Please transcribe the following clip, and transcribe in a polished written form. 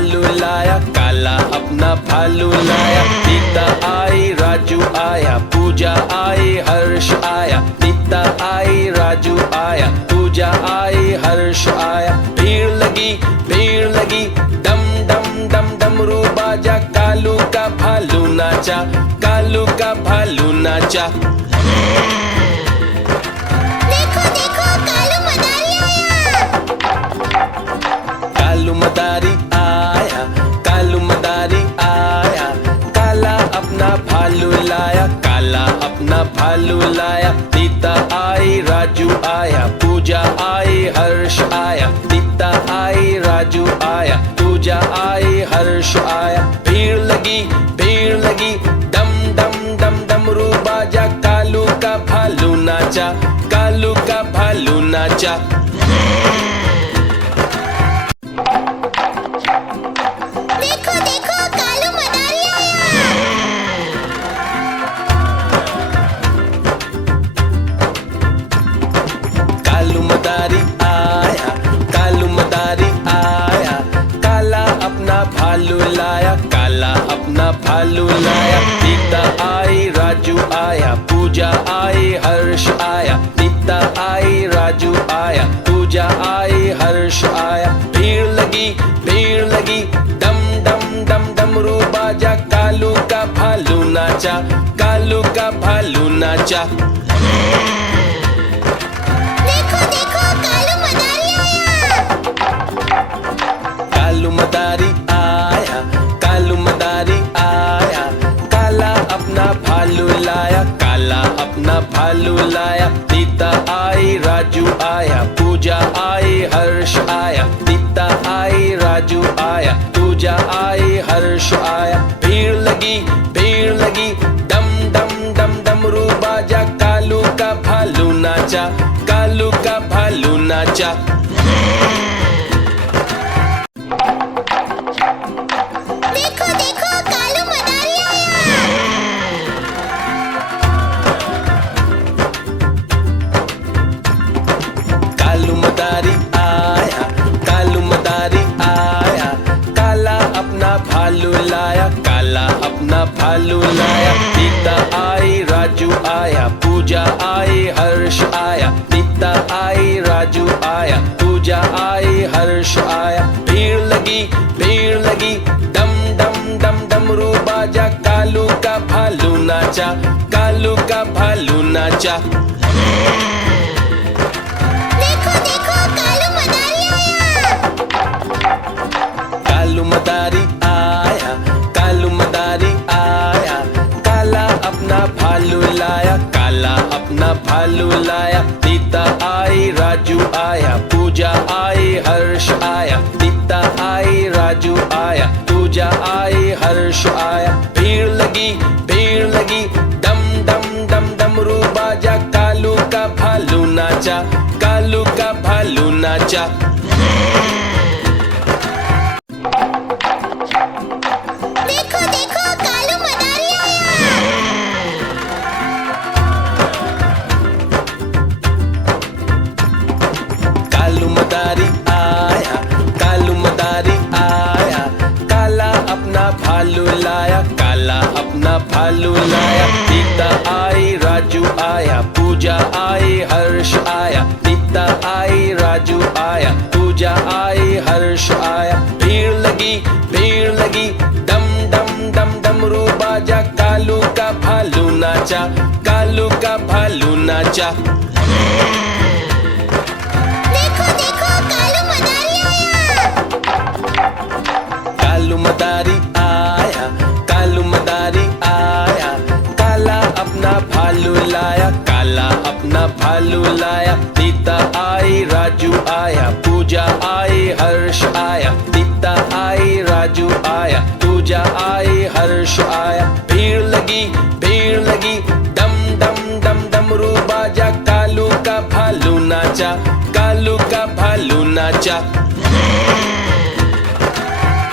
भालू लाया, काला अपना भालू लाया। सीता आई, राजू आया, पूजा आई, हर्ष आया। सीता आई, राजू आया, पूजा आई, हर्ष आया। भीड़ लगी, डम डम डम डमरू बाजा। कालू का भालू नाचा, कालू का भालू नाचा। देखो देखो कालू मदारी आया। कालू मदारी आया, कालू मदारी आया। काला अपना भालू लाया, काला अपना भालू लाया। सीता आई, राजू आया, पूजा आई, हर्ष आया। सीता आई, राजू आया, पूजा आई, हर्ष आया। भीड़ लगी, डम डम डम डमरू बाजा। कालू का भालू नाचा, कालू का भालू नाचा। देखो देखो कालू मदारी आया। कालू मदारी आया, कालू मदारी आया। काला अपना भालू लाया, काला अपना भालू लाया। सीता आई, राजू आया, पूजा आई, हर्ष आया। सीता आई, राजू आया, पूजा आई, हर्ष आया। भीड़ लगी, डम डम डम डमरू बाजा। कालू का भालू नाचा, कालू का भालू नाचा। देखो देखो कालू मदारी आया। कालू मदारी आया, कालू मदारी आया। काला अपना भालू लाया, काला अपना भालू लाया। सीता आई, राजू आया, पूजा आई, हर्ष आया। सीता आई, राजू आया, पूजा आई, हर्ष आया। भीड़ लगी, डम डम डम डमरू बाजा। कालू का भालू नाचा, कालू का भालू नाचा। देखो देखो कालू मदारी आया। कालू मदारी आया, कालू मदारी आया। काला अपना भालू लाया, काला अपना भालू लाया। सीता आई, राजू आया, पूजा आई, हर्ष आया। सीता आई, राजू आया, पूजा आई, हर्ष आया। भीड़ लगी, डम डम डम डमरू बाजा। कालू का भालू नाचा, कालू का भालू नाचा। देखो देखो कालू मदारी आया। कालू मदारी आया, कालू मदारी आया। काला अपना भालू लाया, काला अपना भालू लाया। सीता आई, राजू आया, पूजा आई, हर्ष आया। सीता आई, राजू आया, पूजा आई, हर्ष आया। भीड़ लगी, डम डम डम डमरू बाजा। कालू का भालू नाचा, कालू का भालू नाचा। देखो देखो कालू मदारी आया। कालू मदारी आया, कालू मदारी आया। काला अपना भालू लाया, काला अपना भालू लाया। सीता आई, राजू आया, पूजा आई, हर्ष आया। सीता आई, राजू आया, पूजा आई, हर्ष आया। भीड़ लगी, डम डम डम डमरू बाजा। कालू का भालू नाचा, कालू का भालू नाचा। देखो देखो कालू मदारी आया। कालू मदारी आया, कालू मदारी आया। काला अपना भालू लाया, काला अपना भालू लाया। सीता आई, राजू आया, पूजा आई, हर्ष आया। सीता आई, राजू आया, पूजा आई, हर्ष आया। भीड़ लगी, डम डम डम डमरू बाजा। कालू का भालू नाचा, कालू का भालू नाचा।